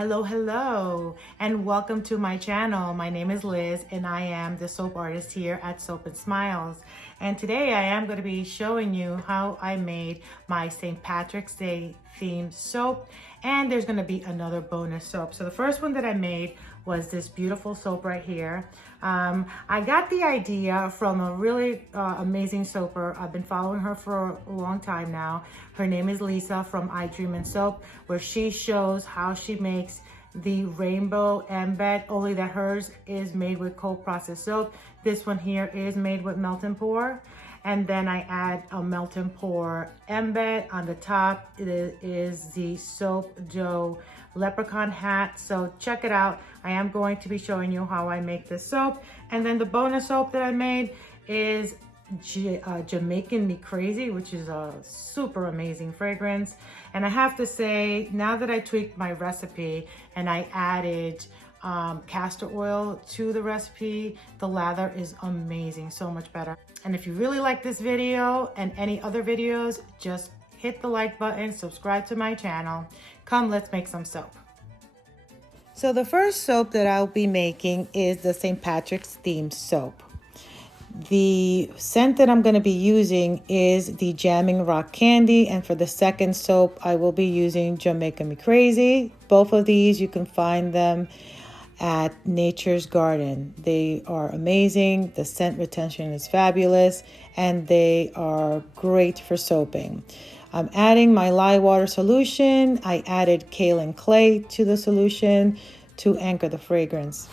Hello, and welcome to my channel. My name is Liz, and I am the soap artist here at Soap and Smiles. And today I am going to be showing you how I made my St. Patrick's Day themed soap, and there's going to be another bonus soap. So the first one that I made was this beautiful soap right here. I got the idea from a really amazing soaper. I've been following her for a long time now. Her name is Lisa from I Dream in Soap, where she shows how she makes the rainbow embed, only that hers is made with cold processed soap. This one here is made with melt and pour. And then I add a melt and pour embed on the top. It is the soap dough leprechaun hat. So check it out. I am going to be showing you how I make this soap. And then the bonus soap that I made is Jamaican Me Crazy, which is a super amazing fragrance. And I have to say, now that I tweaked my recipe and I added castor oil to the recipe, the lather is amazing, so much better. And if you really like this video and any other videos, just hit the like button, subscribe to my channel. Come, let's make some soap. So the first soap that I'll be making is the St. Patrick's themed soap. The scent that I'm going to be using is the Jamming Rock Candy, and for the second soap I will be using Jamaica Me Crazy. Both of these you can find them at Nature's Garden. They are amazing. The scent retention is fabulous, and they are great for soaping. I'm adding my lye water solution. I added kaolin clay to the solution to anchor the fragrance.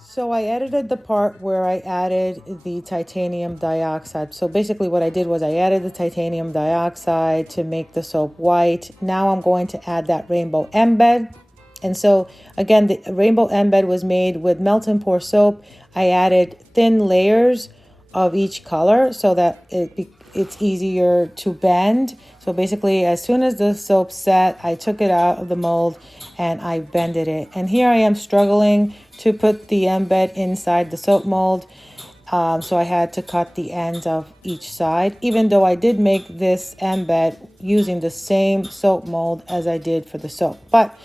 So I edited the part where I added the titanium dioxide. So basically what I did was I added the titanium dioxide to make the soap white. Now I'm going to add that rainbow embed. And so again, the rainbow embed was made with melt and pour soap. I added thin layers of each color so that it's easier to bend. So basically, as soon as the soap set, I took it out of the mold and I bended it. And here I am struggling to put the embed inside the soap mold. So I had to cut the ends of each side, even though I did make this embed using the same soap mold as I did for the soap. But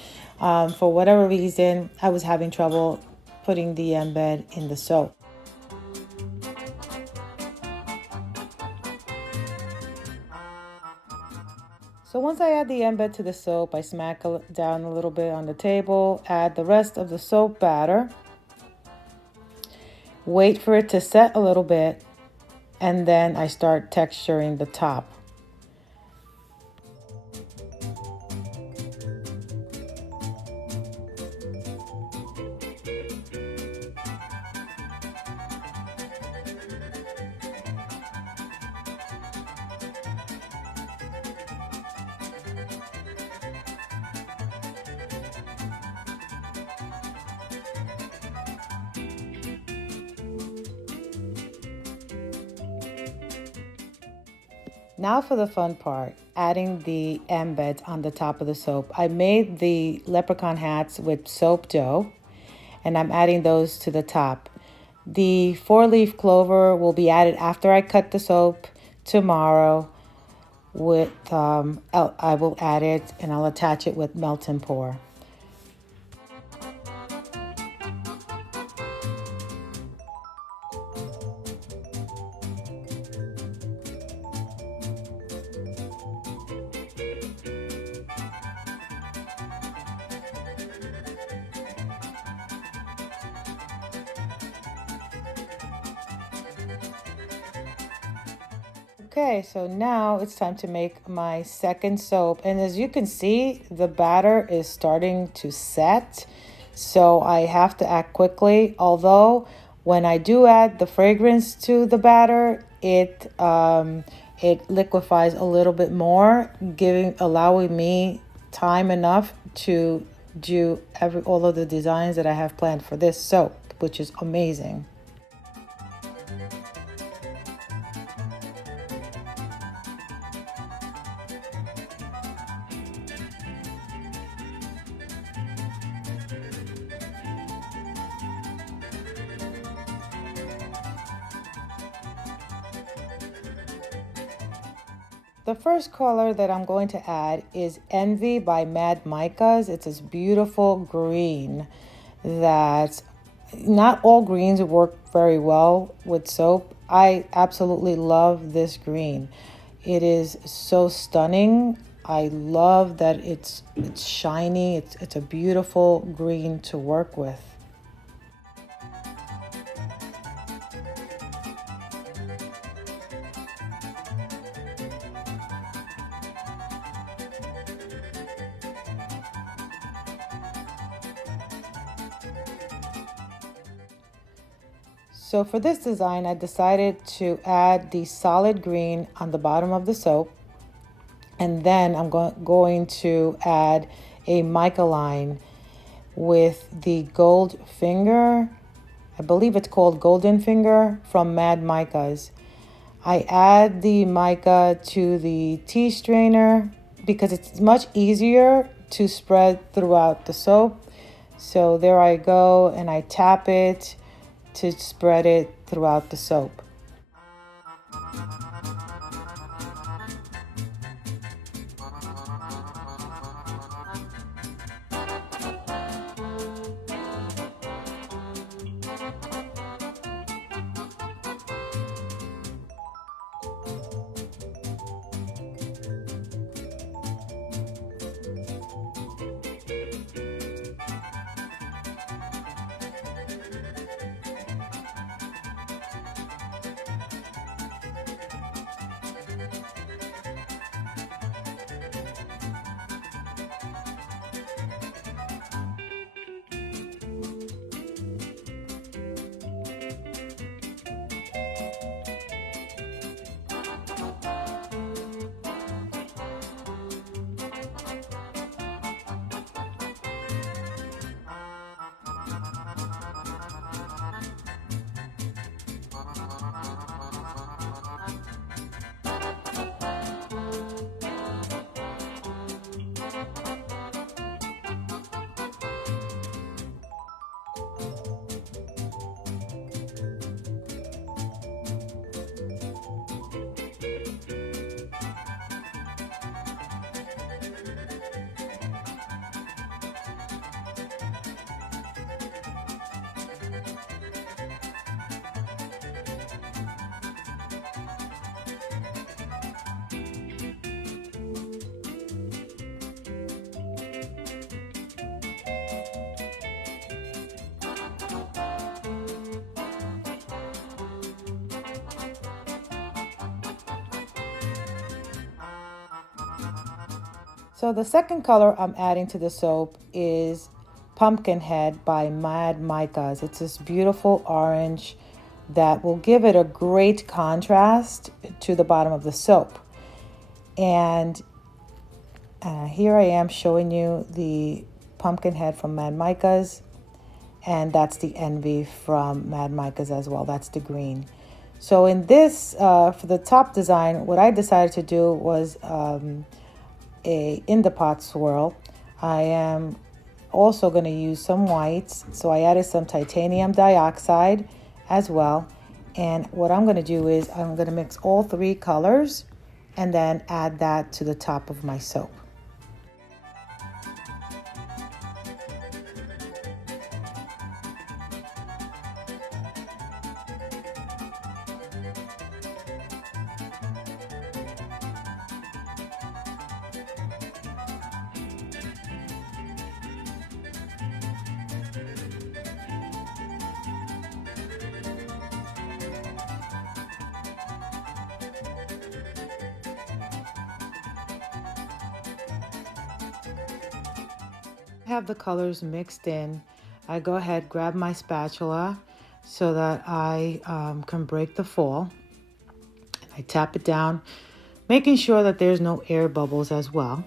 for whatever reason, I was having trouble putting the embed in the soap. So once I add the embed to the soap, I smack it down a little bit on the table, add the rest of the soap batter, wait for it to set a little bit, and then I start texturing the top. Now for the fun part, adding the embeds on the top of the soap. I made the leprechaun hats with soap dough, and I'm adding those to the top. The 4-leaf clover will be added after I cut the soap tomorrow. I will add it and I'll attach it with melt and pour. Okay, so now it's time to make my second soap. And as you can see, the batter is starting to set. So I have to act quickly. Although when I do add the fragrance to the batter, it liquefies a little bit more, allowing me time enough to do all of the designs that I have planned for this soap, which is amazing. The first color that I'm going to add is Envy by Mad Micas. It's this beautiful green that not all greens work very well with soap. I absolutely love this green. It is so stunning. I love that it's shiny. It's a beautiful green to work with. So for this design, I decided to add the solid green on the bottom of the soap. And then I'm going to add a mica line with the gold finger. I believe it's called Golden Finger from Mad Micas. I add the mica to the tea strainer because it's much easier to spread throughout the soap. So there I go, and I tap it to spread it throughout the soap. So the second color I'm adding to the soap is Pumpkinhead by Mad Micas. It's this beautiful orange that will give it a great contrast to the bottom of the soap. And here I am showing you the Pumpkinhead from Mad Micas, and that's the Envy from Mad Micas as well. That's the green. So in this, for the top design, what I decided to do was in the pot swirl. I am also going to use some whites, so I added some titanium dioxide as well. And what I'm going to do is I'm going to mix all three colors and then add that to the top of my soap. Have the colors mixed in, I go ahead, grab my spatula so that I can break the fall. I tap it down, making sure that there's no air bubbles as well.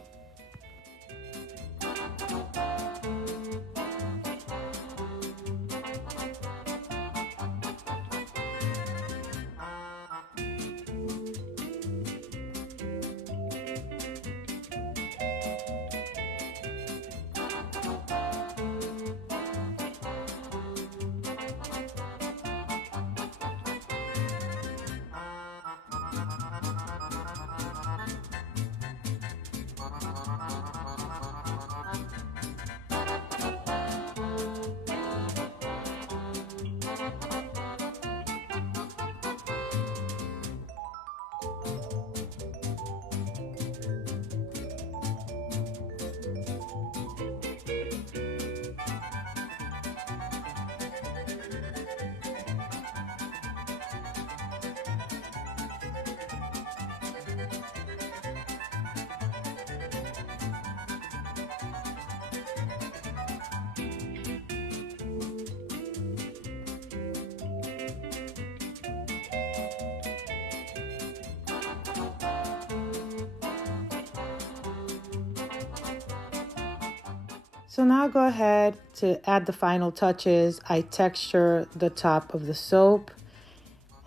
So now go ahead to add the final touches. I texture the top of the soap,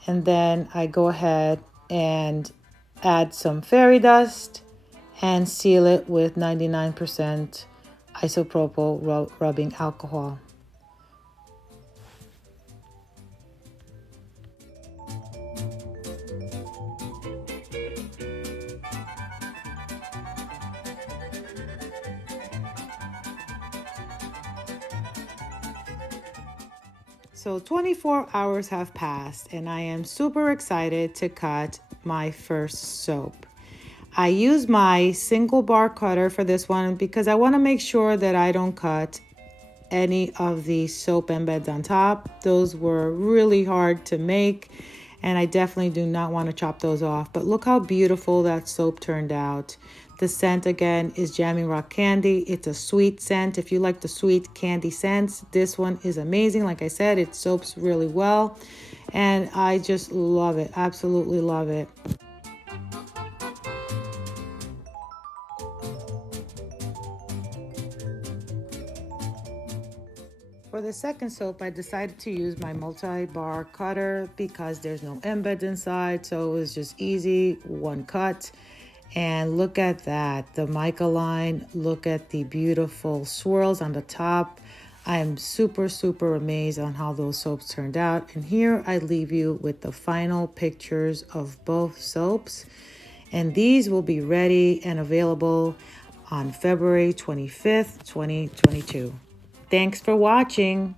and then I go ahead and add some fairy dust and seal it with 99% isopropyl rubbing alcohol. So 24 hours have passed and I am super excited to cut my first soap. I use my single bar cutter for this one because I want to make sure that I don't cut any of the soap embeds on top. Those were really hard to make and I definitely do not want to chop those off. But look how beautiful that soap turned out. The scent again is Jamming Rock Candy. It's a sweet scent. If you like the sweet candy scents, this one is amazing. Like I said, it soaps really well and I just love it. Absolutely love it. For the second soap, I decided to use my multi-bar cutter because there's no embeds inside, so it was just easy, one cut. And look at that, the mica line. Look at the beautiful swirls on the top. I am super, super amazed on how those soaps turned out. And here I leave you with the final pictures of both soaps. And these will be ready and available on February 25th, 2022. Thanks for watching.